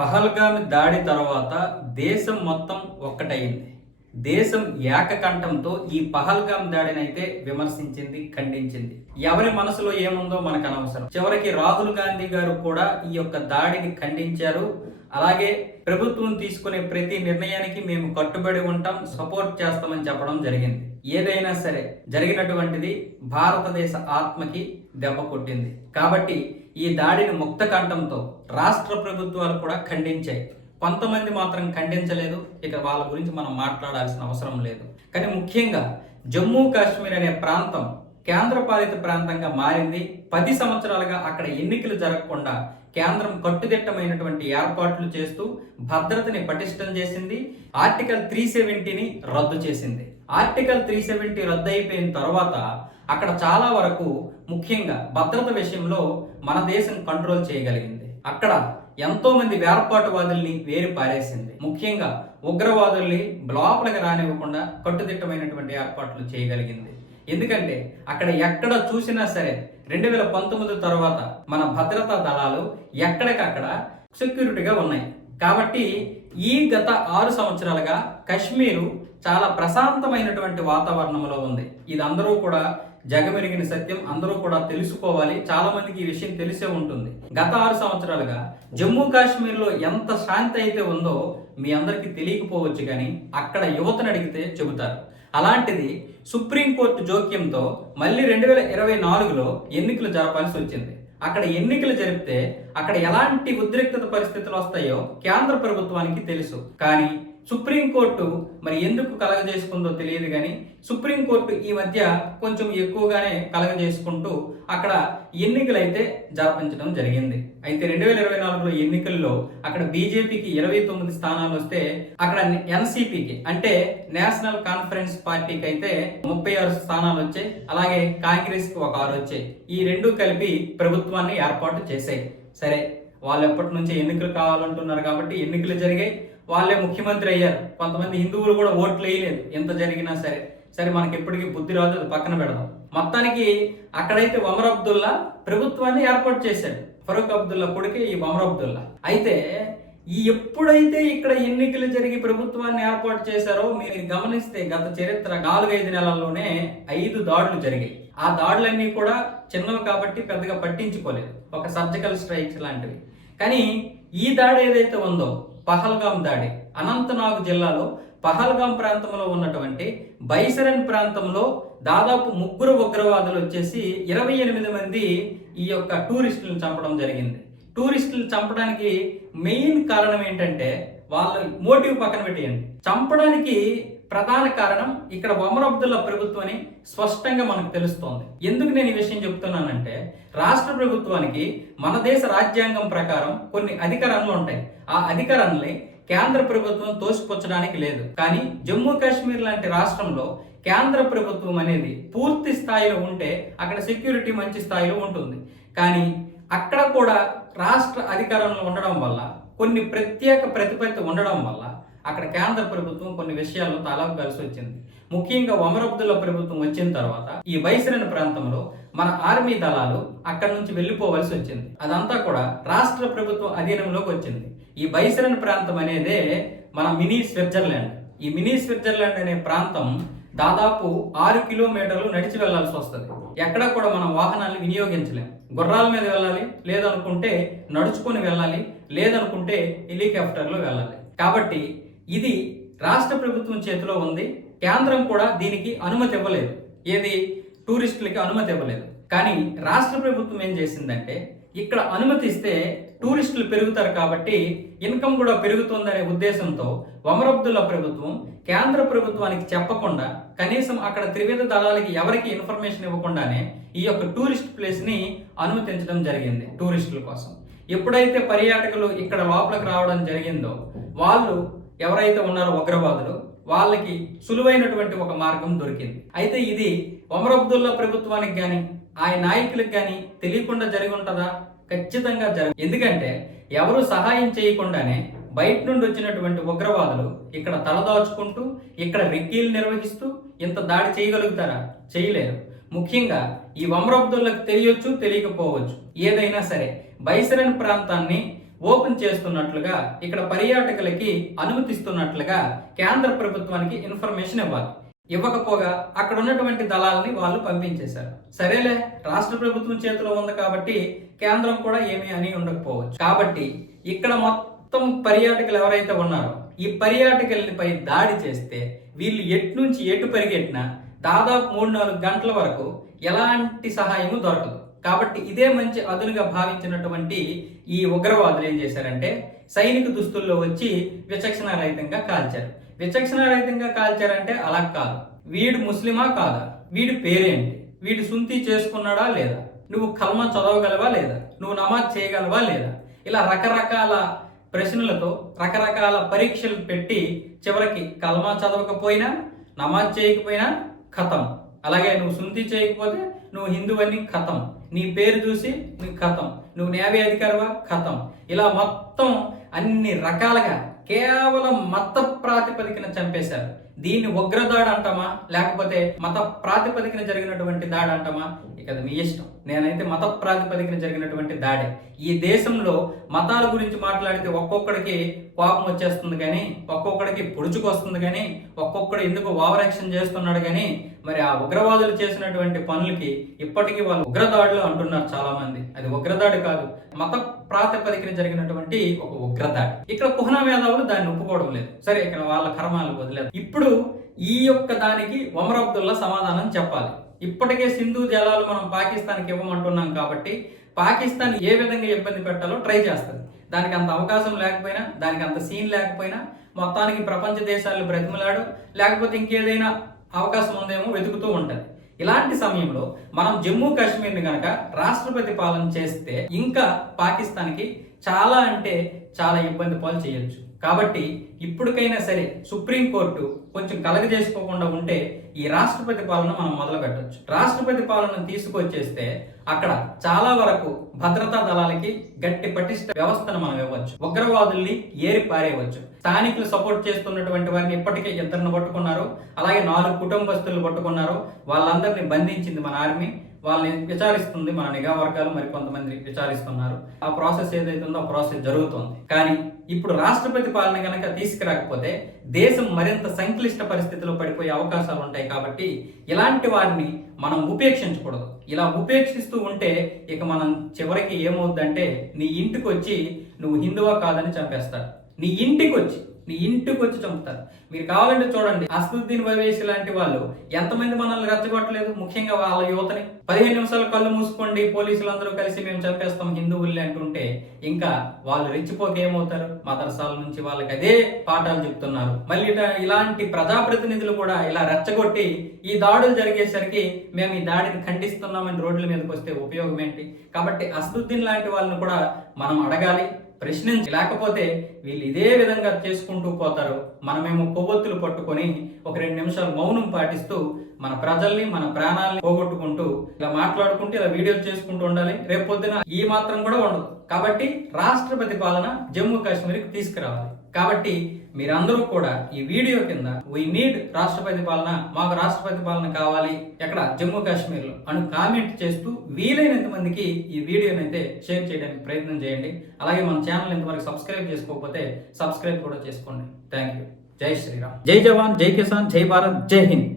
పహల్గామి దాడి తర్వాత దేశం మొత్తం ఒక్కటైంది దేశం ఏకకంఠంతో ఈ పహల్గాం అయితే విమర్శించింది ఖండించింది. ఎవరి మనసులో ఏముందో మనకు అనవసరం చివరికి రాహుల్ గాంధీ గారు కూడా ఈ యొక్క దాడిని ఖండించారు. అలాగే ప్రభుత్వం తీసుకునే ప్రతి నిర్ణయానికి మేము కట్టుబడి ఉంటాం సపోర్ట్ చేస్తామని చెప్పడం జరిగింది. ఏదైనా సరే జరిగినటువంటిది భారతదేశ ఆత్మకి దెబ్బ కొట్టింది. కాబట్టి ఈ దాడిని ముక్త కంఠంతో రాష్ట్ర ప్రభుత్వాలు కూడా ఖండించాయి. కొంతమంది మాత్రం ఖండించలేదు. ఇక వాళ్ళ గురించి మనం మాట్లాడాల్సిన అవసరం లేదు. కానీ ముఖ్యంగా జమ్మూ కాశ్మీర్ అనే ప్రాంతం కేంద్రపాలిత ప్రాంతంగా మారింది. పది సంవత్సరాలుగా అక్కడ ఎన్నికలు జరగకుండా కేంద్రం కట్టుదిట్టమైనటువంటి ఏర్పాట్లు చేస్తూ భద్రతని పటిష్టం చేసింది. ఆర్టికల్ త్రీ సెవెంటీని రద్దు చేసింది. ఆర్టికల్ త్రీ సెవెంటీ రద్దు అయిపోయిన తర్వాత అక్కడ చాలా వరకు ముఖ్యంగా భద్రత విషయంలో మన దేశం కంట్రోల్ చేయగలిగింది. అక్కడ ఎంతో మంది వేర్పాటువాదుల్ని వేరు పారేసింది ముఖ్యంగా ఉగ్రవాదుల్ని లోపలికి రానివ్వకుండా కట్టుదిట్టమైనటువంటి ఏర్పాట్లు చేయగలిగింది. ఎందుకంటే అక్కడ ఎక్కడ చూసినా సరే రెండు వేల పంతొమ్మిది తర్వాత మన భద్రతా దళాలు ఎక్కడికక్కడ సెక్యూరిటీగా ఉన్నాయి. కాబట్టి ఈ గత ఆరు సంవత్సరాలుగా కశ్మీరు చాలా ప్రశాంతమైనటువంటి వాతావరణంలో ఉంది. ఇది అందరూ కూడా జగమెరిగిన సత్యం అందరూ కూడా తెలుసుకోవాలి. చాలా మందికి ఈ విషయం తెలిసే ఉంటుంది. గత ఆరు సంవత్సరాలుగా జమ్మూ కాశ్మీర్లో ఎంత శాంతి అయితే ఉందో మీ అందరికీ తెలియకపోవచ్చు కానీ అక్కడ యువతను అడిగితే చెబుతారు. అలాంటిది సుప్రీంకోర్టు జోక్యంతో మళ్ళీ రెండు వేల ఇరవై నాలుగులో ఎన్నికలు జరపాల్సి వచ్చింది. అక్కడ ఎన్నికలు జరిపితే అక్కడ ఎలాంటి ఉద్రిక్తత పరిస్థితులు వస్తాయో కేంద్ర ప్రభుత్వానికి తెలుసు. కానీ సుప్రీంకోర్టు మరి ఎందుకు కలగజేసుకుందో తెలియదు కానీ సుప్రీంకోర్టు ఈ మధ్య కొంచెం ఎక్కువగానే కలగజేసుకుంటూ అక్కడ ఎన్నికలైతే జరిపించడం జరిగింది. అయితే రెండు వేల ఇరవై నాలుగులో ఎన్నికల్లో అక్కడ బీజేపీకి ఇరవై తొమ్మిది స్థానాలు వస్తే అక్కడ ఎన్సీపీకి అంటే నేషనల్ కాన్ఫరెన్స్ పార్టీకి అయితే ముప్పై ఆరు స్థానాలు వచ్చాయి. అలాగే కాంగ్రెస్కి ఒక ఆరు వచ్చాయి. ఈ రెండు కలిపి ప్రభుత్వాన్ని ఏర్పాటు చేశాయి. సరే వాళ్ళు ఎప్పటి నుంచి ఎన్నికలు కావాలంటున్నారు కాబట్టి ఎన్నికలు జరిగాయి. వాళ్ళే ముఖ్యమంత్రి అయ్యారు. కొంతమంది హిందువులు కూడా ఓట్లు వేయలేదు. ఎంత జరిగినా సరే. సరే మనకి ఎప్పటికీ బుద్ధి రాదు. అది పక్కన పెడదాం. మొత్తానికి అక్కడైతే ఒమర్ అబ్దుల్లా ప్రభుత్వాన్ని ఏర్పాటు చేశాడు. ఫరూక్ అబ్దుల్లా కొడుకే ఈ ఒమర్ అబ్దుల్లా. అయితే ఈ ఎప్పుడైతే ఇక్కడ ఎన్నికలు జరిగి ప్రభుత్వాన్ని ఏర్పాటు చేశారో మీరు గమనిస్తే గత చరిత్ర నాలుగైదు నెలల్లోనే ఐదు దాడులు జరిగాయి. ఆ దాడులన్నీ కూడా చిన్నవి కాబట్టి పెద్దగా పట్టించుకోలేదు. ఒక సర్జికల్ స్ట్రైక్స్ లాంటివి. కానీ ఈ దాడి ఏదైతే ఉందో పహల్గాం దాడి అనంతనాగ్ జిల్లాలో పహల్గాం ప్రాంతంలో ఉన్నటువంటి బైసరన్ ప్రాంతంలో దాదాపు ముగ్గురు ఉగ్రవాదులు వచ్చేసి ఇరవై ఎనిమిది మంది ఈ యొక్క టూరిస్టులను చంపడం జరిగింది. టూరిస్టులు చంపడానికి మెయిన్ కారణం ఏంటంటే వాళ్ళ మోటివ్ పక్కన పెట్టేయండి. చంపడానికి ప్రధాన కారణం ఇక్కడ ఒమర్ అబ్దుల్లా ప్రభుత్వాన్ని స్పష్టంగా మనకు తెలుస్తోంది. ఎందుకు నేను ఈ విషయం చెప్తున్నానంటే రాష్ట్ర ప్రభుత్వానికి మన దేశ రాజ్యాంగం ప్రకారం కొన్ని అధికారాలు ఉంటాయి. ఆ అధికారాన్ని కేంద్ర ప్రభుత్వం తోసిపుచ్చడానికి లేదు. కానీ జమ్మూ కాశ్మీర్ లాంటి రాష్ట్రంలో కేంద్ర ప్రభుత్వం అనేది పూర్తి స్థాయిలో ఉంటే అక్కడ సెక్యూరిటీ మంచి స్థాయిలో ఉంటుంది. కానీ అక్కడ కూడా రాష్ట్ర అధికారంలో ఉండడం వల్ల కొన్ని ప్రత్యేక ప్రతిపత్తి ఉండడం వల్ల అక్కడ కేంద్ర ప్రభుత్వం కొన్ని విషయాల్లో తలాపు కలిసి వచ్చింది ముఖ్యంగా ఒమర్ అబ్దుల్లా ప్రభుత్వం వచ్చిన తర్వాత ఈ వైసరన్ ప్రాంతంలో మన ఆర్మీ దళాలు అక్కడి నుంచి వెళ్ళిపోవలసి వచ్చింది. అదంతా కూడా రాష్ట్ర ప్రభుత్వం అధీనంలోకి వచ్చింది. ఈ బైసరన్ ప్రాంతం అనేదే మన మినీ స్విట్జర్లాండ్. ఈ మినీ స్విట్జర్లాండ్ అనే ప్రాంతం దాదాపు ఆరు కిలోమీటర్లు నడిచి వెళ్ళాల్సి వస్తుంది. ఎక్కడ కూడా మనం వాహనాలు వినియోగించలేం. గుర్రాల మీద వెళ్ళాలి లేదనుకుంటే నడుచుకొని వెళ్ళాలి లేదనుకుంటే హెలికాప్టర్లో వెళ్ళాలి. కాబట్టి ఇది రాష్ట్ర ప్రభుత్వం చేతిలో ఉంది. కేంద్రం కూడా దీనికి అనుమతి ఇవ్వలేదు. ఏది? టూరిస్టులకి అనుమతి ఇవ్వలేదు. కానీ రాష్ట్ర ప్రభుత్వం ఏం చేసిందంటే ఇక్కడ అనుమతిస్తే టూరిస్టులు పెరుగుతారు కాబట్టి ఇన్కమ్ కూడా పెరుగుతుందనే ఉద్దేశంతో ఒమర్ అబ్దుల్లా ప్రభుత్వం కేంద్ర ప్రభుత్వానికి చెప్పకుండా కనీసం అక్కడ త్రివిధ దళాలకి ఎవరికి ఇన్ఫర్మేషన్ ఇవ్వకుండానే ఈ యొక్క టూరిస్ట్ ప్లేస్ని అనుమతించడం జరిగింది టూరిస్టుల కోసం. ఎప్పుడైతే పర్యాటకులు ఇక్కడ లోపలికి రావడం జరిగిందో వాళ్ళు ఎవరైతే ఉన్నారో ఉగ్రవాదులు వాళ్ళకి సులువైనటువంటి ఒక మార్గం దొరికింది. అయితే ఇది ఒమర్ అబ్దుల్లా ప్రభుత్వానికి కానీ ఆయన నాయకులకు కానీ తెలియకుండా జరిగి ఉంటుందా? ఖచ్చితంగా జరగ ఎందుకంటే ఎవరు సహాయం చేయకుండానే బయట నుండి వచ్చినటువంటి ఉగ్రవాదులు ఇక్కడ తలదాచుకుంటూ ఇక్కడ రెక్కీలు నిర్వహిస్తూ ఇంత దాడి చేయగలుగుతారా? చేయలేరు. ముఖ్యంగా ఈ వమరబ్దుల్లకు తెలియొచ్చు తెలియకపోవచ్చు. ఏదైనా సరే బైసరన్ ప్రాంతాన్ని ఓపెన్ చేస్తున్నట్లుగా ఇక్కడ పర్యాటకులకి అనుమతిస్తున్నట్లుగా కేంద్ర ప్రభుత్వానికి ఇన్ఫర్మేషన్ ఇవ్వాలి. ఇవ్వకపోగా అక్కడ ఉన్నటువంటి దళాలని వాళ్ళు పంపించేశారు. సరేలే రాష్ట్ర ప్రభుత్వం చేతిలో ఉంది కాబట్టి కేంద్రం కూడా ఏమీ అని ఉండకపోవచ్చు. కాబట్టి ఇక్కడ మొత్తం పర్యాటకులు ఎవరైతే ఉన్నారో ఈ పర్యాటకులపై దాడి చేస్తే వీళ్ళు ఎటు నుంచి ఎటు పరిగెట్టినా దాదాపు మూడు నాలుగు గంటల వరకు ఎలాంటి సహాయము దొరకదు. కాబట్టి ఇదే మంచి అదునుగా భావించినటువంటి ఈ ఉగ్రవాదులు ఏం చేశారంటే సైనిక దుస్తుల్లో వచ్చి విచక్షణ రహితంగా కాల్చారు. విచక్షణ రహితంగా కాల్చారంటే అలా కాదు. వీడు ముస్లిమా కాదా? వీడి పేరేంటి? వీడు సుంతి చేసుకున్నాడా లేదా? నువ్వు కల్మ చదవగలవా లేదా? నువ్వు నమాజ్ చేయగలవా లేదా? ఇలా రకరకాల ప్రశ్నలతో రకరకాల పరీక్షలు పెట్టి చివరికి కల్మా చదవకపోయినా నమాజ్ చేయకపోయినా ఖతం. అలాగే నువ్వు సుంతి చేయకపోతే నువ్వు హిందువని ఖతం నీ పేరు చూసి నీకు ఖతం నువ్వు నేవీ అధికారవా? ఖతం ఇలా మొత్తం అన్ని రకాలుగా కేవలం మత ప్రాతిపదికన చంపేశారు. దీన్ని ఉగ్రదాడి అంటామా లేకపోతే మత ప్రాతిపదికన జరిగినటువంటి దాడి అంటామా ఇక అది మీ ఇష్టం. నేనైతే మత ప్రాతిపదికన జరిగినటువంటి దాడే. ఈ దేశంలో మతాల గురించి మాట్లాడితే ఒక్కొక్కడికి కోపం వచ్చేస్తుంది కానీ ఒక్కొక్కడికి పొడుచుకొస్తుంది కానీ ఒక్కొక్కడు ఎందుకు ఓవరాక్షన్ చేస్తున్నాడు కానీ మరి ఆ ఉగ్రవాదులు చేసినటువంటి పనులకి ఇప్పటికీ వాళ్ళు ఉగ్రదాడులు అంటున్నారు చాలామంది. అది ఉగ్రదాడి కాదు. మత ప్రాతిపదికన జరిగినటువంటి ఒక ఉగ్రదాడి ఇక్కడ కుహనా మేధావులు దాన్ని ఒప్పుకోవడం లేదు. సరే ఇక్కడ వాళ్ళ కర్మాలు వదిలేదు ఇప్పుడు ఈ యొక్క దానికి ఒమర్ అబ్దుల్లా సమాధానం చెప్పాలి. ఇప్పటికే సింధు జలాలు మనం పాకిస్తాన్కి ఇవ్వమంటున్నాం కాబట్టి పాకిస్తాన్ ఏ విధంగా ఇబ్బంది పెట్టాలో ట్రై చేస్తుంది. దానికి అంత అవకాశం లేకపోయినా దానికి అంత సీన్ లేకపోయినా మొత్తానికి ప్రపంచ దేశాలు బ్రతిమలాడు లేకపోతే ఇంకేదైనా అవకాశం ఉందేమో వెతుకుతూ ఉంటుంది. ఇలాంటి సమయంలో మనం జమ్మూ కాశ్మీర్ని కనుక రాష్ట్రపతి పాలన చేస్తే ఇంకా పాకిస్తాన్కి చాలా అంటే చాలా ఇబ్బంది పాలు చేయొచ్చు. కాబట్టి ఇప్పటికైనా సరే సుప్రీంకోర్టు కొంచెం కలగజేసుకోకుండా ఉంటే ఈ రాష్ట్రపతి పాలన మనం మొదలు పెట్టవచ్చు రాష్ట్రపతి పాలన తీసుకొచ్చేస్తే అక్కడ చాలా వరకు భద్రతా దళాలకి గట్టి పటిష్ట వ్యవస్థను మనం ఇవ్వచ్చు. ఉగ్రవాదుల్ని ఏరి పారేయవచ్చు. స్థానికులు సపోర్ట్ చేస్తున్నటువంటి వారిని ఇప్పటికే ఇద్దరిని పట్టుకున్నారు. అలాగే నాలుగు కుటుంబస్తులు పట్టుకున్నారు. వాళ్ళందరినీ బంధించింది మన ఆర్మీ. వాళ్ళని విచారిస్తుంది మన నిఘా వర్గాలు మరికొంతమంది విచారిస్తున్నారు. ఆ ప్రాసెస్ ఏదైతే ఉందో ఆ ప్రాసెస్ జరుగుతుంది. కానీ ఇప్పుడు రాష్ట్రపతి పాలన కనుక తీసుకురాకపోతే దేశం మరింత సంక్లిష్ట పరిస్థితిలో పడిపోయే అవకాశాలు ఉంటాయి కాబట్టి ఇలాంటి వారిని మనం ఉపేక్షించకూడదు. ఇలా ఉపేక్షిస్తూ ఉంటే ఇక మనం చివరికి ఏమవుద్దంటే నీ ఇంటికి వచ్చి నువ్వు హిందువా కాదని చంపేస్తాడు నీ ఇంటికి వచ్చి నీ ఇంటికి వచ్చి చంపుతారు. మీరు కావాలంటే చూడండి అసదుద్దీన్ వైవేసి లాంటి వాళ్ళు ఎంతమంది మనల్ని రెచ్చగొట్టలేదు ముఖ్యంగా వాళ్ళ యువతని. పదిహేను నిమిషాలు కళ్ళు మూసుకోండి పోలీసులు అందరూ కలిసి మేము చంపేస్తాం హిందువుల్ని అంటుంటే ఇంకా వాళ్ళు రెచ్చిపోక ఏమవుతారు? మదర్సాల నుంచి వాళ్ళకి అదే పాఠాలు చెప్తున్నారు. మళ్ళీ ఇలాంటి ప్రజాప్రతినిధులు కూడా ఇలా రెచ్చగొట్టి ఈ దాడులు జరిగేసరికి మేము ఈ దాడిని ఖండిస్తున్నామని రోడ్ల మీదకి వస్తే ఉపయోగం ఏంటి? కాబట్టి అసదుద్దీన్ లాంటి వాళ్ళని కూడా మనం అడగాలి. ప్రశ్నించి లేకపోతే వీళ్ళు ఇదే విధంగా చేసుకుంటూ పోతారు. మనమేమో కొవ్వొత్తులు పట్టుకొని ఒక రెండు నిమిషాలు మౌనం పాటిస్తూ మన ప్రజల్ని మన ప్రాణాలని పోగొట్టుకుంటూ ఇలా మాట్లాడుకుంటూ ఇలా వీడియోలు చేసుకుంటూ ఉండాలి. రేపు పొద్దున ఈ మాత్రం కూడా ఉండదు. కాబట్టి రాష్ట్రపతి పాలన జమ్మూ కాశ్మీర్కి తీసుకురావాలి. కాబట్టి మీరందరూ కూడా ఈ వీడియో కింద వీ నీడ్ రాష్ట్రపతి పాలన మాకు రాష్ట్రపతి పాలన కావాలి ఎక్కడ? జమ్మూ కాశ్మీర్లో అని కామెంట్ చేస్తూ వీలైనంత మందికి ఈ వీడియోని అయితే షేర్ చేయడానికి ప్రయత్నం చేయండి. అలాగే మన ఛానల్ ఇంతవరకు సబ్స్క్రైబ్ చేసుకోకపోతే సబ్స్క్రైబ్ కూడా చేసుకోండి. థ్యాంక్ యూ జై శ్రీరామ్. జై జవాన్ జై కిసాన్ జై భారత్ జై హింద్.